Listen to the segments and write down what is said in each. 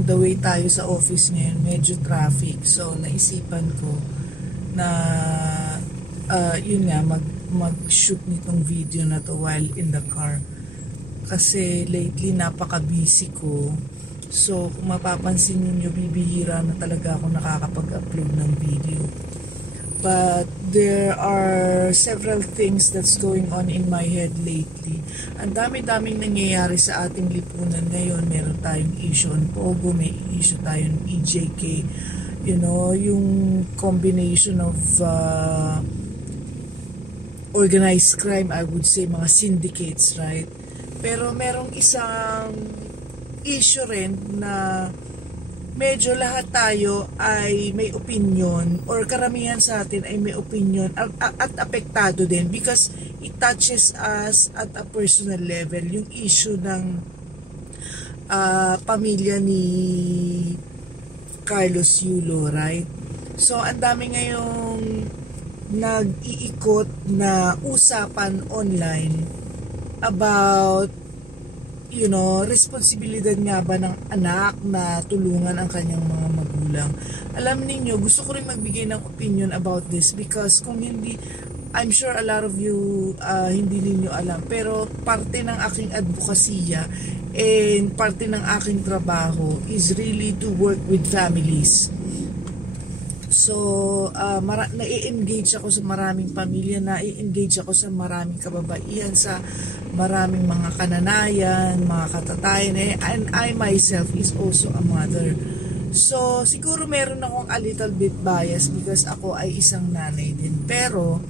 on the way tayo sa office ngayon, medyo traffic. So, naisipan ko na, yun nga, mag-shoot nitong video na to while in the car. Kasi lately, napaka-busy ko. So, kung mapapansin niyo, bibihira na talaga ako nakakapag-upload ng video. But there are several things that's going on in my head lately. Ang dami-daming nangyayari sa ating lipunan ngayon. Meron tayong issue on Pogo, may issue tayo ng EJK. You know, yung combination of organized crime, I would say, mga syndicates, right? Pero merong isang issue rin na medyo lahat tayo ay may opinion, or karamihan sa atin ay may opinion at apektado din because it touches us at a personal level. Yung issue ng pamilya ni Carlos Yulo, right? So, ang dami ngayong nag-iikot na usapan online about, you know, responsibilidad nga ba ng anak na tulungan ang kanyang mga magulang. Alam niyo, gusto ko rin magbigay ng opinion about this because kung hindi, I'm sure a lot of you hindi ninyo alam, pero parte ng aking advokasya and parte ng aking trabaho is really to work with families. So, na-engage ako sa maraming pamilya, na-engage ako sa maraming kababaihan, sa maraming mga kananayan, mga katatayan, and I myself is also a mother. So, siguro meron akong a little bit bias because ako ay isang nanay din. Pero,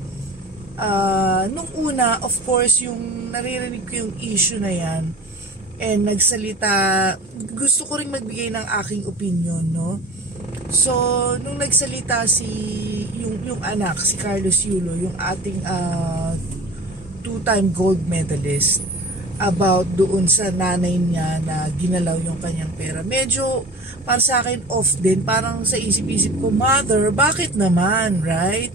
nung una, of course, yung naririnig ko yung issue na yan, and nagsalita, gusto ko rin magbigay ng aking opinion, no? So, nung nagsalita yung anak, si Carlos Yulo, yung ating two-time gold medalist, about doon sa nanay niya na ginalaw yung kanyang pera. Medyo, para sa akin, off din. Parang sa isip-isip ko, mother, bakit naman, right?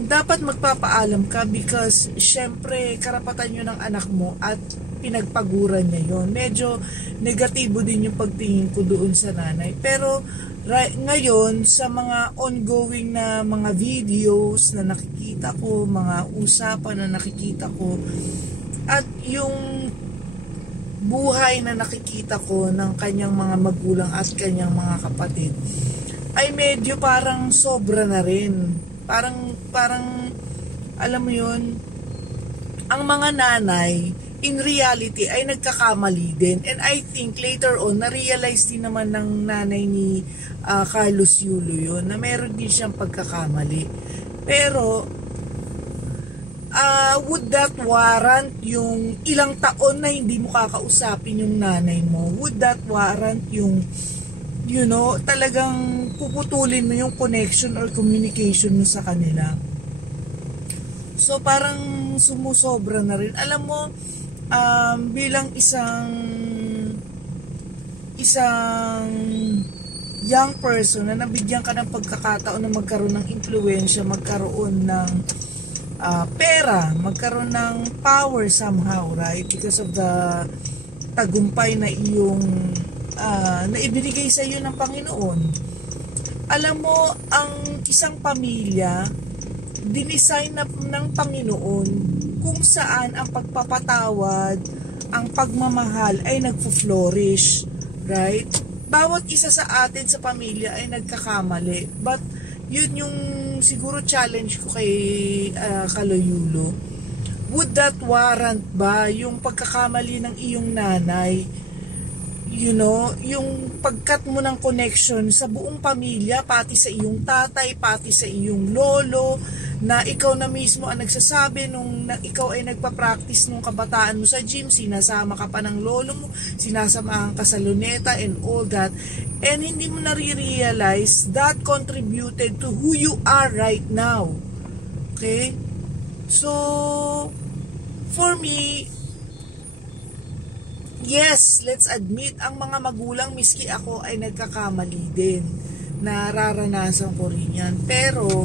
Dapat magpapaalam ka because, syempre, karapatan yun ng anak mo at pinagpaguran niya yon. Medyo negatibo din yung pagtingin ko doon sa nanay. Pero ngayon, sa mga ongoing na mga videos na nakikita ko, mga usapan na nakikita ko, at yung buhay na nakikita ko ng kanyang mga magulang at kanyang mga kapatid, ay medyo parang sobra na rin. Parang alam mo yun, ang mga nanay, in reality, ay nagkakamali din. And I think later on, na-realize din naman ng nanay ni Carlos Yulo yun, na meron din siyang pagkakamali. Pero, would that warrant yung ilang taon na hindi mo kakausapin yung nanay mo? Would that warrant yung, you know, talagang puputulin mo yung connection or communication mo sa kanila? So, parang sumusobra na rin. Alam mo, bilang isang young person na nabigyan ka ng pagkakataon na magkaroon ng impluwensya, magkaroon ng pera, magkaroon ng power somehow, right? Because of the tagumpay na iyong na ibinigay sa iyo ng Panginoon. Alam mo, ang isang pamilya dinisign na ng Panginoon kung saan ang pagpapatawad, ang pagmamahal ay nagfo-flourish, right? Bawat isa sa atin sa pamilya ay nagkakamali, but yun yung siguro challenge ko kay Kaloyulo. Would that warrant ba yung pagkakamali ng iyong nanay? You know, yung pagkat mo ng connection sa buong pamilya, pati sa iyong tatay, pati sa iyong lolo, na ikaw na mismo ang nagsasabi nung ikaw ay nagpa-practice nung kabataan mo sa gym, sinasama ka pa ng lolo mo, sinasamahan ka sa luneta and all that, and hindi mo nare-realize that contributed to who you are right now. Okay? So, for me, yes, let's admit, ang mga magulang, miski ako, ay nagkakamali din. Nararanasan ko rin yan. Pero,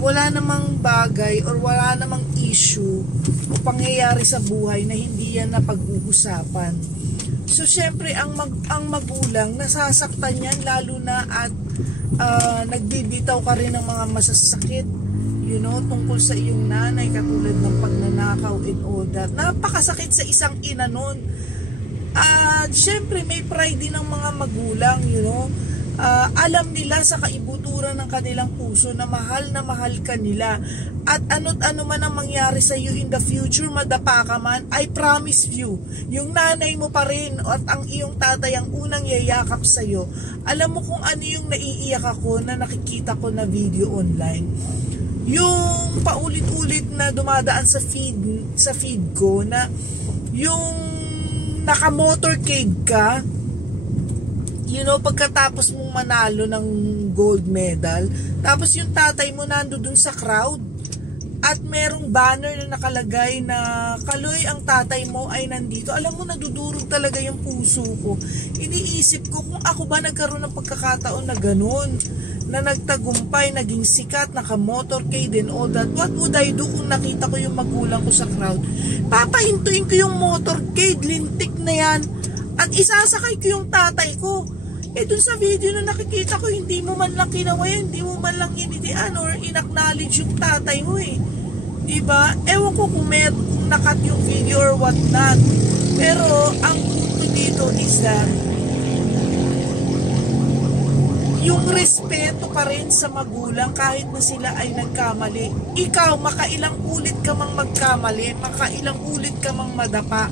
wala namang bagay or wala namang issue o pangyayari sa buhay na hindi yan na pag-uusapan. So syempre ang magulang nasasaktan yan, lalo na at nagbibitaw ka rin ng mga masasakit, tungkol sa iyong nanay, katulad ng pagnanakaw and all that. Napakasakit sa isang ina nun. At syempre may pride din ng mga magulang, alam nila sa kaibuturan ng kanilang puso na mahal ka nila. At ano't ano man ang mangyari sa iyo in the future, madapa ka man, I promise you, yung nanay mo pa rin at ang iyong tatay ang unang yayakap sa iyo. Alam mo kung ano yung naiiyak ako na nakikita ko na video online? Yung paulit-ulit na dumadaan sa feed ko na yung naka-motorcade ka, pagkatapos mong manalo ng gold medal, tapos yung tatay mo nando dun sa crowd at merong banner na nakalagay na Kaloy, ang tatay mo ay nandito. Alam mo, nadudurog talaga yung puso ko. Iniisip ko kung ako ba nagkaroon ng pagkakataon na ganun, na nagtagumpay, naging sikat, naka-motorcade and all that. What would I do kung nakita ko yung magulang ko sa crowd? Papahintuin ko yung motorcade, lintik na yan, at isasakay ko yung tatay ko. Dun sa video na nakikita ko, hindi mo man lang kinawayan, hindi mo man lang inidian or inacknowledge yung tatay mo Diba? Ewan ko kung nakat yung video or what not. Pero, ang punto dito is that yung respeto pa rin sa magulang kahit na sila ay nagkamali. Ikaw, makailang ulit ka mang magkamali, makailang ulit ka mang madapa,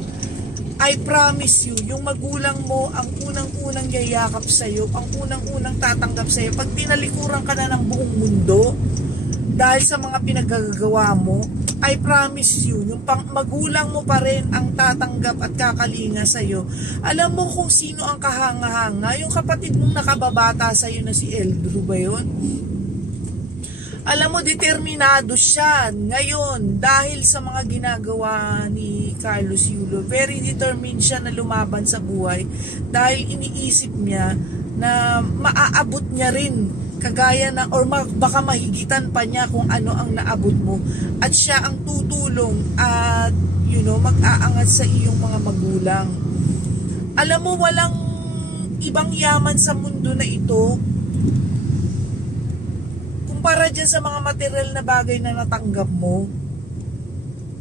I promise you, yung magulang mo ang unang-unang yayakap sa'yo, ang unang-unang tatanggap sa'yo. Pag tinalikuran ka na ng buong mundo dahil sa mga pinagagawa mo, I promise you, yung magulang mo pa rin ang tatanggap at kakalinga sa'yo. Alam mo kung sino ang kahanga-hanga? Yung kapatid mong nakababata sa'yo na si Eldru ba yun? Alam mo, determinado siya ngayon dahil sa mga ginagawa ni Carlos Yulo. Very determined siya na lumaban sa buhay dahil iniisip niya na maaabot niya rin kagaya na or baka mahigitan pa niya kung ano ang naabot mo. At siya ang tutulong at mag-aangat sa iyong mga magulang. Alam mo, walang ibang yaman sa mundo na ito para dyan sa mga material na bagay na natanggap mo,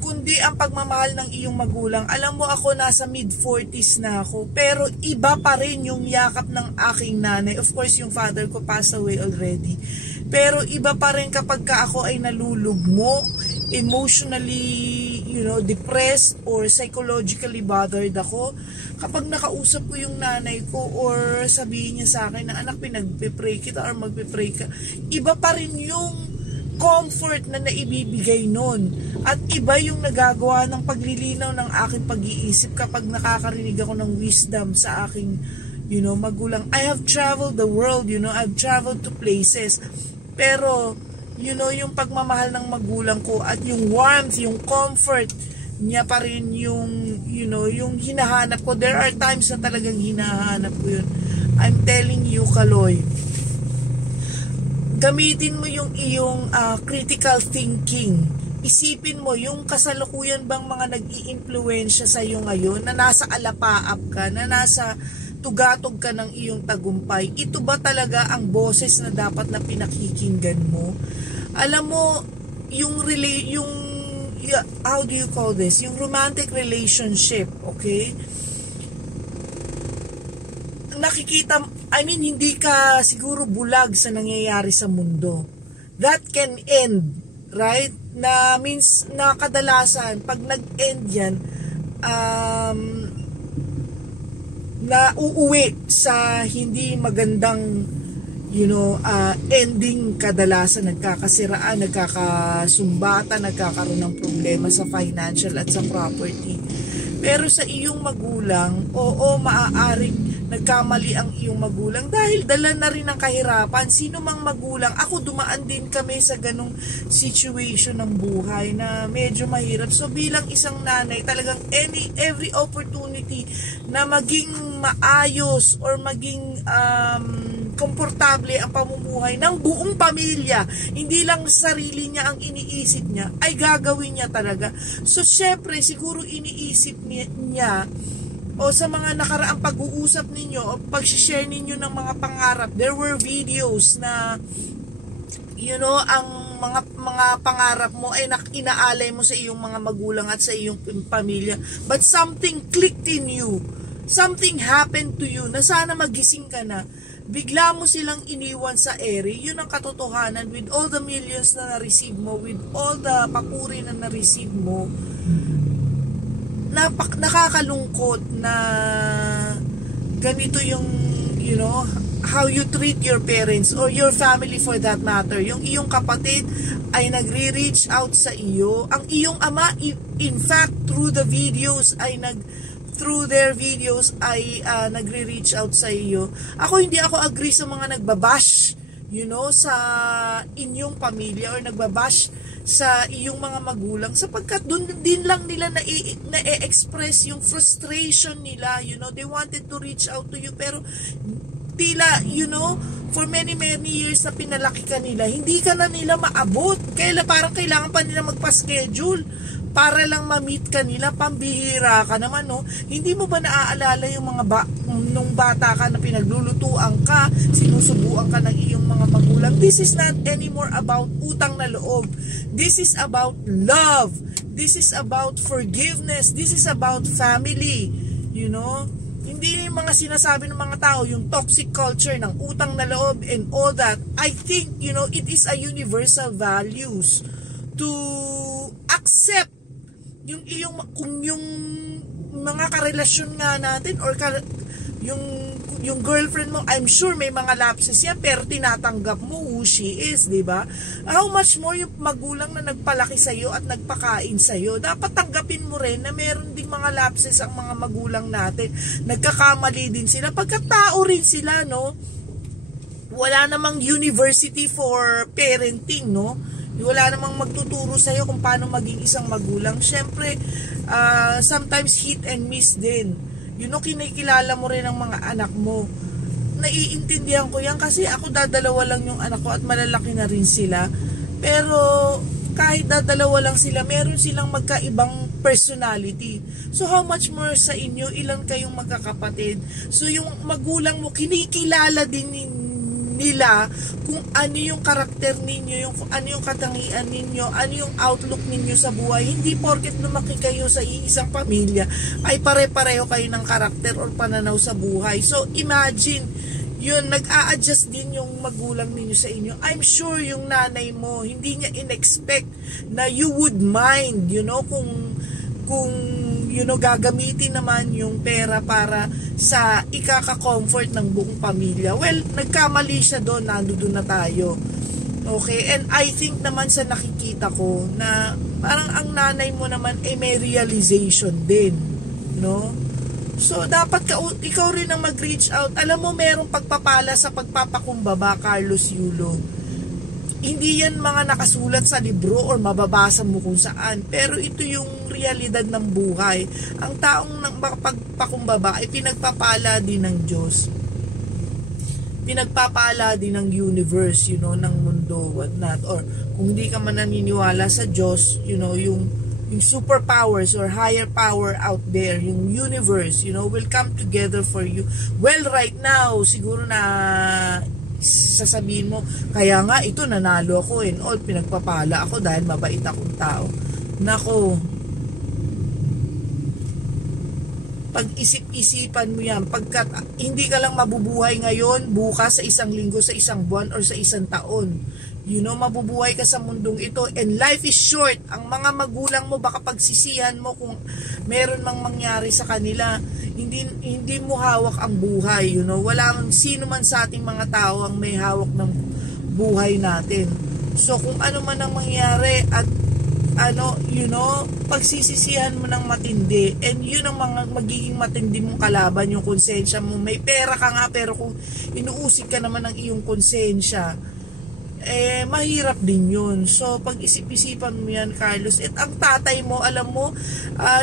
kundi ang pagmamahal ng iyong magulang. Alam mo, ako nasa mid-40s na ako, pero iba pa rin yung yakap ng aking nanay. Of course, yung father ko passed away already. Pero iba pa rin kapag ako ay nalulugmo, emotionally, depressed or psychologically bothered ako. Kapag nakausap ko yung nanay ko or sabihin niya sa akin na anak, pinagpe-pray kita or magpe-pray ka, iba pa rin yung comfort na naibibigay nun. At iba yung nagagawa ng paglilinaw ng aking pag-iisip kapag nakakarinig ako ng wisdom sa aking magulang. I have traveled the world, I've traveled to places. Pero yung pagmamahal ng magulang ko at yung warmth, yung comfort niya pa rin yung yung hinahanap ko. There are times na talagang hinahanap ko yun. I'm telling you, Kaloy, gamitin mo yung iyong critical thinking. Isipin mo yung kasalukuyan bang mga nag-iimpluwensya sa iyo ngayon, na nasa alapaap ka, na nasa tugatog ka ng iyong tagumpay. Ito ba talaga ang boses na dapat na pinakikinggan mo? Alam mo, how do you call this? Yung romantic relationship, okay? Hindi ka siguro bulag sa nangyayari sa mundo. That can end, right? Na means, na kadalasan, pag nag-end yan, na uuwi sa hindi magandang ending. Kadalasan nagkakasiraan, nagkakasumbatan, nagkakaroon ng problema sa financial at sa property. Pero sa iyong magulang, oo, maaaring nagkamali ang iyong magulang dahil dala na rin ng kahirapan. Sino mang magulang, ako dumaan din kami sa ganong situation ng buhay na medyo mahirap. So bilang isang nanay, talagang every opportunity na maging maayos or maging komportable ang pamumuhay ng buong pamilya, hindi lang sarili niya ang iniisip niya, ay gagawin niya talaga. So syempre siguro iniisip niya o sa mga nakaraang pag-uusap ninyo o pag-share ninyo ng mga pangarap, there were videos na ang mga pangarap mo ay inaalay mo sa iyong mga magulang at sa iyong pamilya, but something clicked in you, something happened to you na sana magising ka na, bigla mo silang iniwan sa ere. Yun ang katotohanan. With all the millions na na-receive mo, with all the papuri na na-receive mo, nakakalungkot na ganito yung how you treat your parents or your family for that matter. Yung iyong kapatid ay nagre-reach out sa iyo. Ang iyong ama, in fact, through their videos ay nagre-reach out sa iyo. Hindi ako agree sa mga nagbabash, sa inyong pamilya or nagbabash sa iyong mga magulang, sapagkat doon din lang nila na-express yung frustration nila. They wanted to reach out to you, pero tila, for many years na pinalaki ka nila, hindi ka na nila maabot. Parang kailangan pa nila magpa-schedule para lang ma-meet ka nila. Pambihira ka naman, no? Hindi mo ba naaalala yung nung bata ka na pinaglulutuan ka, sinusubuan ka ng iyong mga magulang? This is not anymore about utang na loob. This is about love. This is about forgiveness. This is about family. Hindi yung mga sinasabi ng mga tao, yung toxic culture ng utang na loob and all that. I think, it is a universal values to accept kung yung mga karelasyon nga natin or yung girlfriend mo, I'm sure may mga lapses yan, pero tinatanggap mo who she is, di ba? How much more yung magulang na nagpalaki sa'yo at nagpakain sa'yo? Dapat tanggapin mo rin na meron ding mga lapses ang mga magulang natin. Nagkakamali din sila. Pagkatao rin sila, no? Wala namang university for parenting, no? Wala namang magtuturo sa'yo kung paano maging isang magulang. Siyempre, sometimes hit and miss din. Kinikilala mo rin ang mga anak mo. Naiintindihan ko yan kasi ako dadalawa lang yung anak ko at malalaki na rin sila. Pero kahit dadalawa lang sila, meron silang magkaibang personality. So how much more sa inyo, ilan kayong magkakapatid? So yung magulang mo, kinikilala din nila kung ano yung karakter ninyo, kung ano yung katangian ninyo, ano yung outlook ninyo sa buhay. Hindi porket lumaki kayo sa isang pamilya ay pare-pareho kayo ng karakter or pananaw sa buhay. So imagine, nag-a-adjust din yung magulang ninyo sa inyo. I'm sure yung nanay mo, hindi niya in-expect na you would mind, kung gagamitin naman yung pera para sa ikaka-comfort ng buong pamilya. Well, nagkamali siya doon, nandoon na tayo. Okay? And I think naman sa nakikita ko na parang ang nanay mo naman ay may realization din, no? So, dapat ikaw rin ang mag-reach out. Alam mo, merong pagpapala sa pagpapakumbaba, Carlos Yulo. Hindi yan mga nakasulat sa libro or mababasa mo kung saan. Pero ito yung realidad ng buhay. Ang taong pagpakumbaba ay pinagpapala din ng Diyos. Pinagpapala din ng universe, ng mundo, whatnot. Or kung hindi ka man naniniwala sa Diyos, yung superpowers or higher power out there, yung universe, will come together for you. Well, right now, siguro na sasabihin mo, kaya nga ito nanalo ako and all, pinagpapala ako dahil mabait akong tao. Nako, pag-isip-isipan mo yan, pagkat hindi ka lang mabubuhay ngayon, bukas, sa isang linggo, sa isang buwan, or sa isang taon. Mabubuhay ka sa mundong ito and life is short. Ang mga magulang mo, baka pagsisihan mo kung meron mang mangyari sa kanila. Hindi mo hawak ang buhay, Wala sino man sa ating mga tao ang may hawak ng buhay natin. So kung ano man ang mangyari at pagsisisihan mo ng matindi, and yun ang mga magiging matindi mong kalaban, yung konsensya mo. May pera ka nga, pero kung inuusig ka naman ng iyong konsensya, mahirap din yun. So, pag-isip-isipan mo yan, Carlos. At ang tatay mo, alam mo,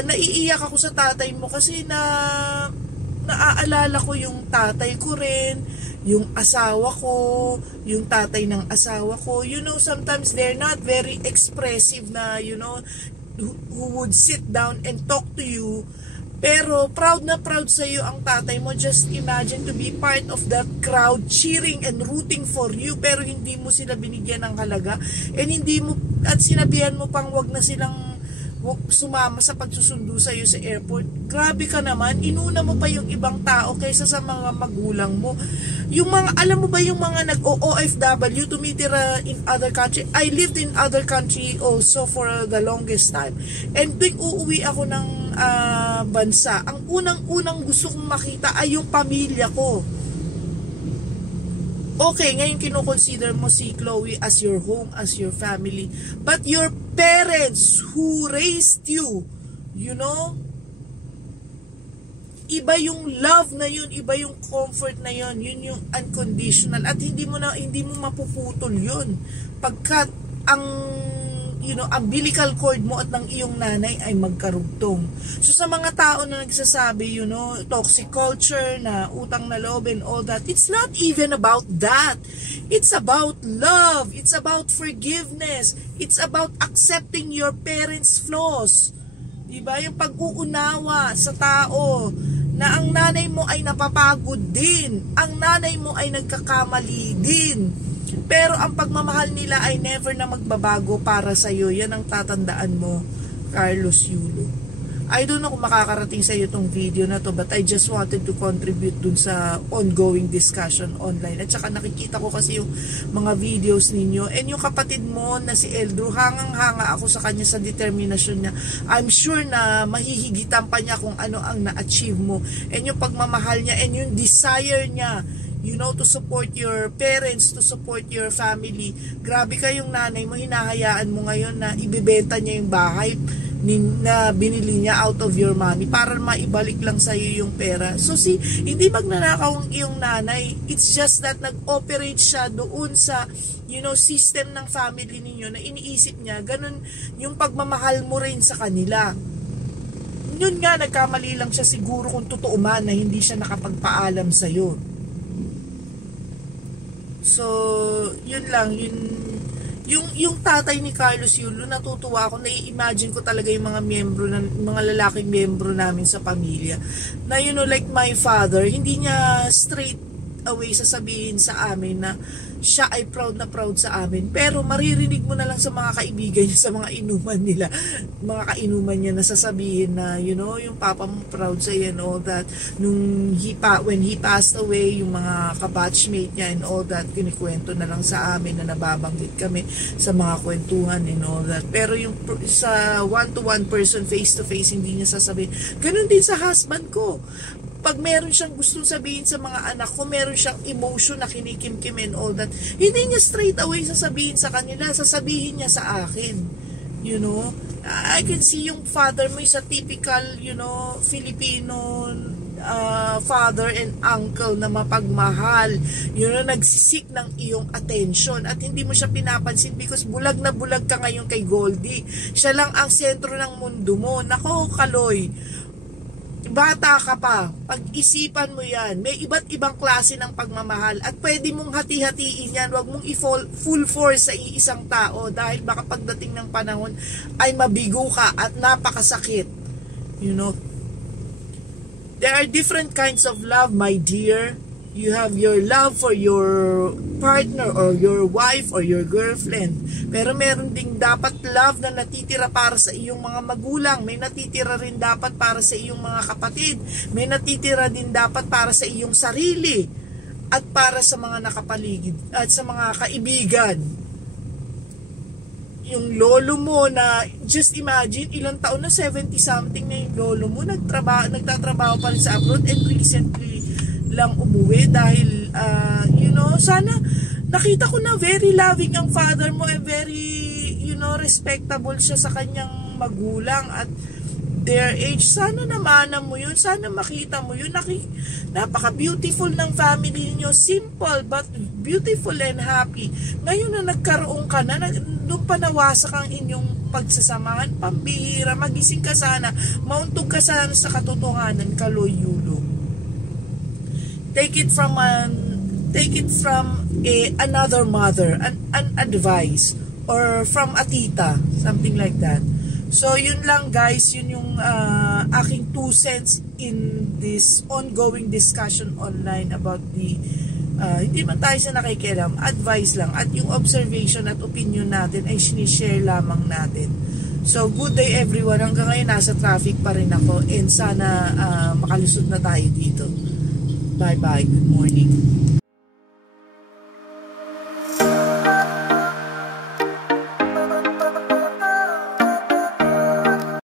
naiiyak ako sa tatay mo kasi naaalala ko yung tatay ko rin, yung asawa ko, yung tatay ng asawa ko. Sometimes they're not very expressive na, who would sit down and talk to you. Pero proud na proud sa iyo ang tatay mo. Just imagine to be part of that crowd cheering and rooting for you, pero hindi mo sila binigyan ng halaga, and hindi mo, at sinabihan mo pang wag na silang sumama sa pagsusundo sa iyo sa airport. Grabe ka naman, inuna mo pa yung ibang tao kaysa sa mga magulang mo. Yung mga, alam mo ba yung mga nag-OFW, tumitira in other country? I lived in other country also for the longest time. And tuwing uuwi ako ng bansa, ang unang-unang gusto kong makita ay yung pamilya ko. Okay, ngayon kinoconsider mo si Chloe as your home, as your family. But your parents who raised you, you know, iba yung love na yun, iba yung comfort na yun, yun yung unconditional. At hindi mo mapuputol yun. Pagkat ang umbilical cord mo at ng iyong nanay ay magkarugtong. So sa mga tao na nagsasabi, toxic culture, na utang na loob and all that, it's not even about that. It's about love. It's about forgiveness. It's about accepting your parents' flaws. Diba? Yung pag-uunawa sa tao na ang nanay mo ay napapagod din. Ang nanay mo ay nagkakamali din. Pero ang pagmamahal nila ay never na magbabago para sa iyo. Yan ang tatandaan mo, Carlos Yulo. I don't know kung makakarating sa iyo itong video na to, but I just wanted to contribute dun sa ongoing discussion online. At saka nakikita ko kasi yung mga videos ninyo. And yung kapatid mo na si Eldro, hangang-hanga ako sa kanya sa determinasyon niya. I'm sure na mahihigitan pa niya kung ano ang na-achieve mo. And yung pagmamahal niya and yung desire niya, to support your parents, to support your family. Grabe kayong nanay mo, hinahayaan mo ngayon na ibibenta niya yung bahay na binili niya out of your money para maibalik lang sa iyo yung pera. So hindi magnanakaw ang iyong nanay. It's just that nag-operate siya doon sa system ng family ninyo na iniisip niya, ganun yung pagmamahal mo rin sa kanila. Yun nga, nagkamali lang siya siguro kung totoo man na hindi siya nakapagpaalam sa iyo. So, yun lang, yung tatay ni Carlos Yulo, natutuwa ako, nai-imagine ko talaga yung mga lalaking miyembro namin sa pamilya. Na like my father, hindi niya straight away sasabihin sa amin na siya ay proud na proud sa amin. Pero maririnig mo na lang sa mga kaibigan niya, sa mga inuman nila, mga kainuman niya na sasabihin na, yung papa mo proud sa iyo and all that. When he passed away, yung mga kabatchmate niya and all that, kinikwento na lang sa amin na nababanggit kami sa mga kwentuhan and all that. Pero yung sa one-to-one person, face-to-face, hindi niya sasabihin. Ganun din sa husband ko. Pag meron siyang gustong sabihin sa mga anak ko, meron siyang emotion na kinikimkim and all that, hindi niya straight away sasabihin sa kanila, sasabihin niya sa akin. I can see yung father mo is a typical, Filipino father and uncle na mapagmahal. Nagsisik ng iyong attention at hindi mo siya pinapansin because bulag na bulag ka ngayon kay Goldie. Siya lang ang sentro ng mundo mo. Nako, Kaloy, bata ka pa, pag-isipan mo yan. May iba't ibang klase ng pagmamahal at pwede mong hati-hatiin yan. Huwag mong full force sa iisang tao dahil baka pagdating ng panahon ay mabigo ka at napakasakit. There are different kinds of love, my dear. You have your love for your partner or your wife or your girlfriend. Pero meron ding dapat love na natitira para sa iyong mga magulang. May natitira rin dapat para sa iyong mga kapatid. May natitira din dapat para sa iyong sarili. At para sa mga nakapaligid at sa mga kaibigan. Yung lolo mo na, just imagine, ilang taon na, 70 something na yung lolo mo, nagtatrabaho pa rin sa abroad and recently lang umuwi dahil sana nakita ko na very loving ang father mo and very respectable siya sa kanyang magulang at their age. Sana namanan mo yun, sana makita mo yun. Napaka beautiful ng family niyo, simple but beautiful and happy. Ngayon na nagkaroon ka na, doon pa nawasak ang inyong pagsasamahan, pambihira, magising ka sana, mauntog ka sana sa katotohanan, Kaloy Yulo. Take it from another mother, an advice, or from a tita, something like that. So yun lang guys, yun yung aking 2 cents in this ongoing discussion online about the hindi man tayo sa nakikialam, advice lang, at yung observation at opinion natin ay sinishare lamang natin. So good day everyone. Hanggang ngayon nasa traffic pa rin ako, and sana makalusot na tayo dito. Bye bye, good morning.